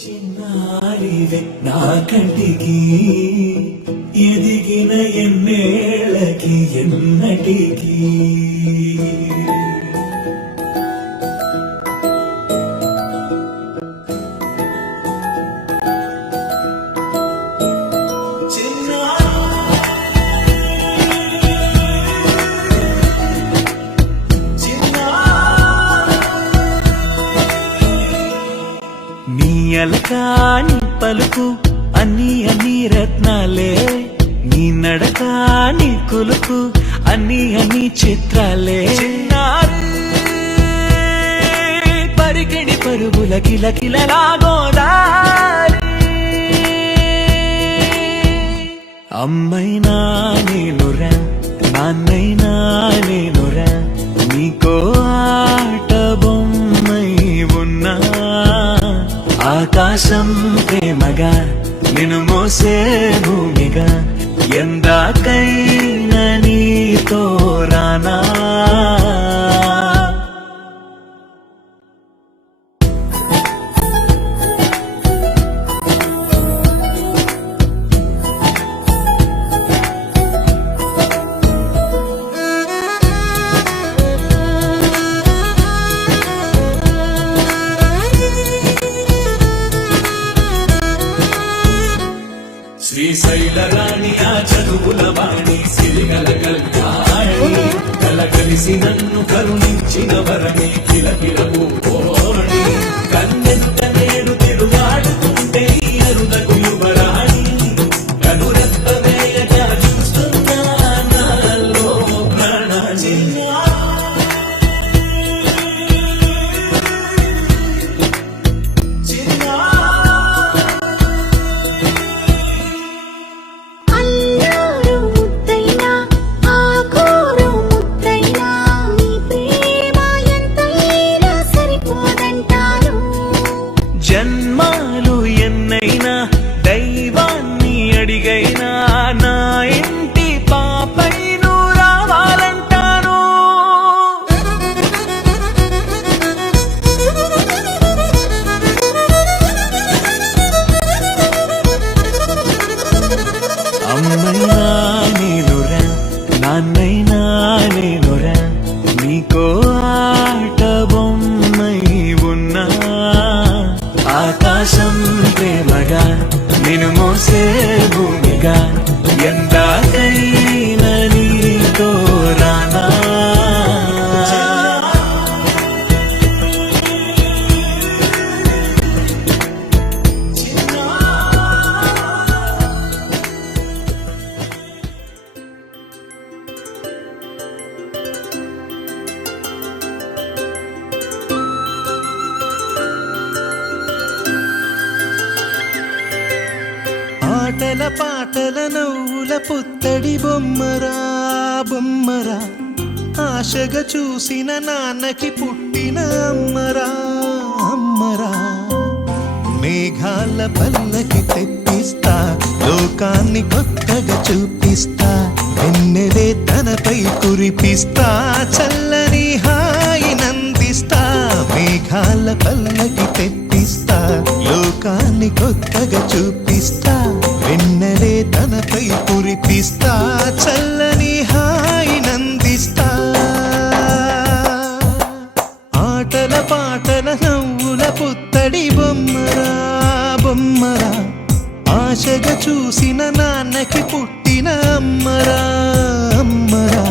చిన్నారివే నా కంటికి ఎదిగిన ఎన్నేళ్ళకి ఎన్నటికి అలకాని పలుకు అన్ని రత్నాలే నీ నడకాని కులుకు అన్ని చిత్రాలే పరికిణి పరుగుల కిలకిలలాగోదారి అమ్మైనా నేనురా నాన్నైనా నేనురా నీకో ఆట బొమ్మై ఉన్నా ఆకాశం ప్రేమగా నిన్ను మోసే భూమిగా ఎందాకైనా నీతో రానా శ్రీశైలరాణి ఆ చదువుల వాణి సిరిగల కళ్యాణి కలగలిసి నన్ను కరుణించిన వరణి కిలకిలకు పోణి కన్నెంత నేడు తిరుగాడుతుంటే అరుణకు యువరాణి కనురెత్త వేయగా చూస్తున్నా నాలో ప్రాణాన్ని జన్మాలు ఎన్నైనా దైవాన్ని అడిగైనా నా ఇంటి పాపై నువ్వు రావాలంటాను అమ్మైనా నేనురా నాన్నైనా నేనురా నీకో ఆట బొమ్మై ఉన్నా ఆకాశం ప్రేమగా నిన్ను మోసే భూమిగా ఎందాకైనా నీతో రానా ఆటల పాటల నవ్వుల పుత్తడి బొమ్మరా బొమ్మరా ఆశగా చూసిన నాన్నకి పుట్టిన అమ్మరా అమ్మరా మేఘాల పల్లకి తెప్పిస్తా లోకాన్ని కొత్తగా చూపిస్తా వెన్నెలే తనపై కురిపిస్తా చల్లని హాయి నందిస్తా మేఘాల పల్లకి తెప్పిస్తా లోకాన్ని కొత్తగా చూపిస్తా వెన్నెలే తనపై కురిపిస్తా చల్లని హాయి నందిస్తా ఆటల పాటల నవ్వుల పుత్తడి బొమ్మరా బొమ్మరా ఆశగా చూసిన నాన్నకి పుట్టిన అమ్మరా అమ్మరా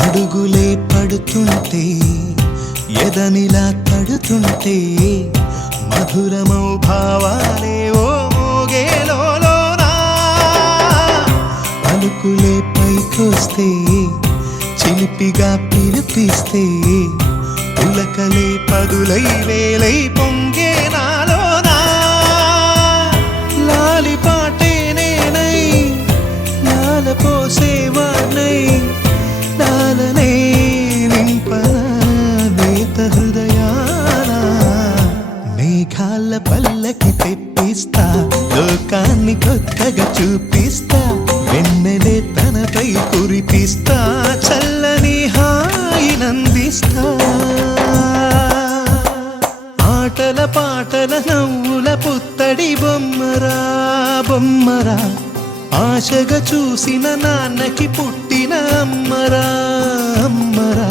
అడుగులే పడుతుంటే ఎదనిలా తడుతుంటే మధురమౌ భావాలే ఓ మోగేలోనా పలుకులే పైకొస్తే చిలిపిగా పిలిపిస్తే పులకలే పదులై వేలై పొంగే నాలోనా పాల పల్లకి తెప్పిస్తా, లోకాన్ని కొత్తగా చూపిస్తా, వెన్నెలే తనపై కురిపిస్తా, చల్లని హాయినందిస్తా. ఆటల పాటల నవ్వుల పుత్తడి బొమ్మరా బొమ్మరా, ఆశగా చూసిన నాన్నకి పుట్టిన అమ్మరా అమ్మరా.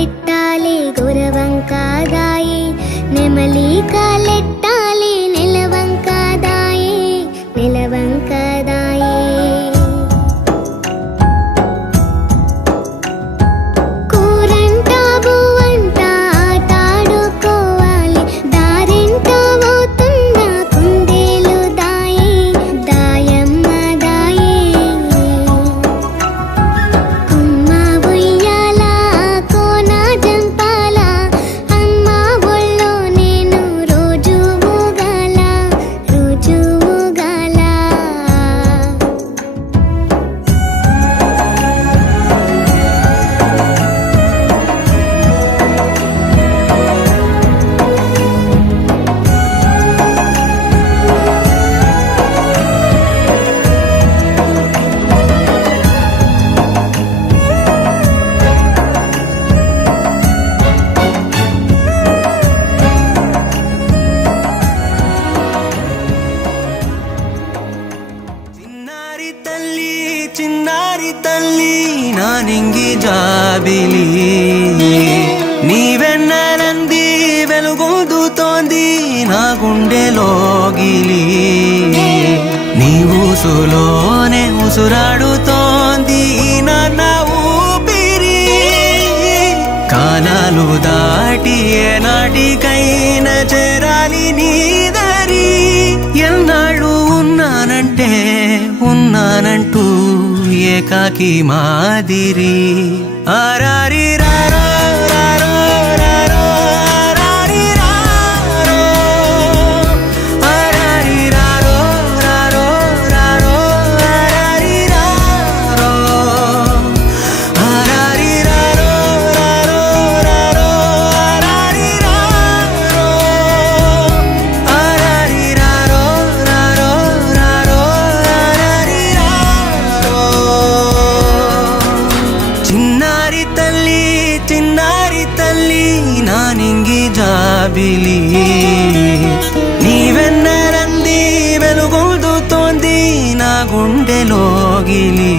పెట్టాలి గురవంకాదాయే నెమలి కాలెట్టాలి నెలవంకాదాయే నెలవంకాదాయే కూరంట బువ్వంట ఆటాడుకోవాలి దారింట పోతున్న కుందేలు దాయే దాయమ్మ దాయే కుమ్మ ఉయ్యాల కోన జంపాల అమ్మ ఒళ్ళో నేను రోజు ఊగాల రోజు ఊగాల చిన్నారి తల్లి నా నింగి జాబిలి నీవెన్నరంది వెలుగొందుతోంది నా గుండెలోగిలి నీ ఊసులోనే ఉసురాడుతోంది నా ఊపిరి కాలాలు దాటి ఏనాటికైనా చేరాలి నీ దరి ఎన్నాళ్ళు ఉన్నానంటూ ఏకాకి మాదిరి ఆరారి రారో రారో రారో ఆరారి రారో ఆరారి రారో రారో రారో ఆరారి రారో ఆరారి రారో రారో రారో ఆరారి రారో ఆరారి రారో రారో రారో ఆరారి రారో చిన్నారి తల్లి నా నింగి జాబిలి నీవెన్నరంది వెలుగొందుతోంది నా గుండెలోగిలి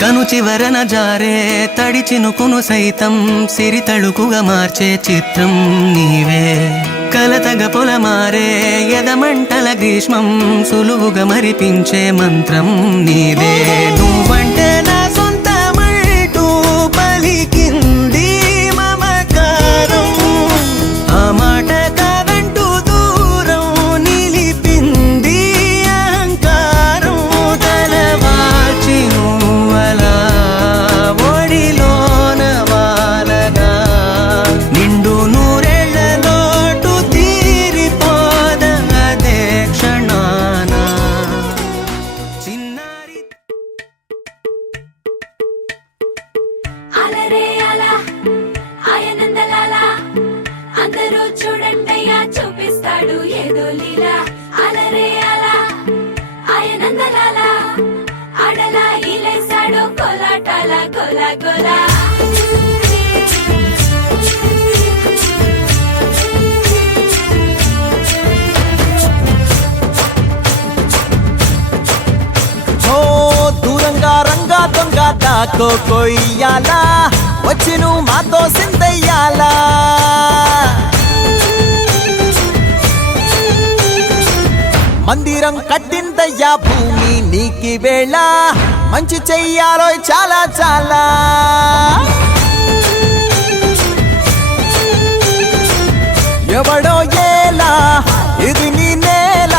కను చివరన జారే తడి చినుకును సైతం సిరి తళుకుగా మార్చే చిత్రం నీవే కలతగ పొలమారే ఎదమంటల గ్రీష్మం సులువుగా మరిపించే మంత్రం నీదే నువ్వంటే నా సొంతమంటూ పలికింది మమకారం ఆ మాట కాదంటూ దూరం నిలిపింది అహంకారం తలవాల్చి నువ్వలా ఒడిలోన వాలగా నిండు నూరేళ్ల లోటు తీరిపోదదే క్షణాన చిన్నారి అలరే అలా ఆయనందలాలా అందరూ చూడండయ్యా చూపిస్తాడు ఏదో లీలా అలరే అలా ఆయనందలాలా ఆడలా ఈలేశాడు కోలాటాల గోలా గోలా ఓ దూరంగా రంగా దొంగ దాకో కొయ్యాలా వచ్చి నువ్వు మాతో సిందయ్యాలా మందిరం కట్టిందయ్యా భూమి నీకి వేళ మంచి చెయ్యాలో చాలా చాలా ఎవడో ఏలా ఇది నీ నేల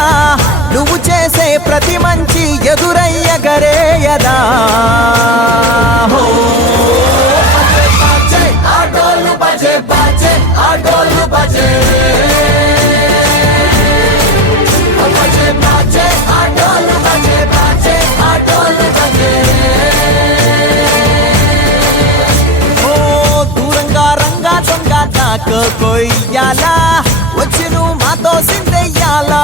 నువ్వు చేసే ప్రతి మంచి ఎదురయ్యగరేయదా హో బజే ఆటోలు బజే బజే ఆటోలు బజే బజే బజే ఆటోలు బజే బజే ఆటోలు బజే ఓ దూరంగా రంగా కొయ్యాలా వచ్చి నువ్వు మాతో సిందెయ్యాలా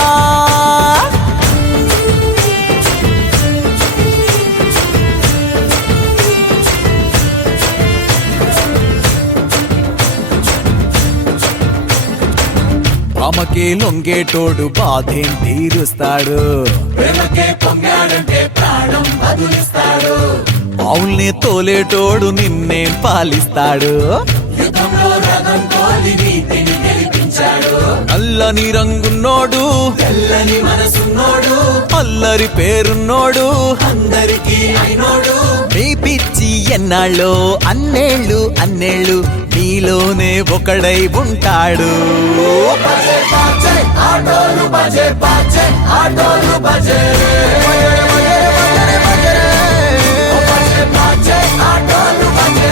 ఆమెకే లొంగేటోడు బాధేం తీరుస్తాడు అవుల్ని తోలేటోడు నిన్నేం పాలిస్తాడు నల్లని రంగున్నోడు తెల్లని మనసున్నోడు అల్లరి పేరున్నోడు అందరికీ అయినోడు నీ పిచ్చి ఎన్నాళ్ళు అన్నేళ్ళు అన్నేళ్ళు నీలోనే ఒకడై ఉంటాడు ఆటోలు బజే బాజే ఆటోలు బజే ఆటోలు బజే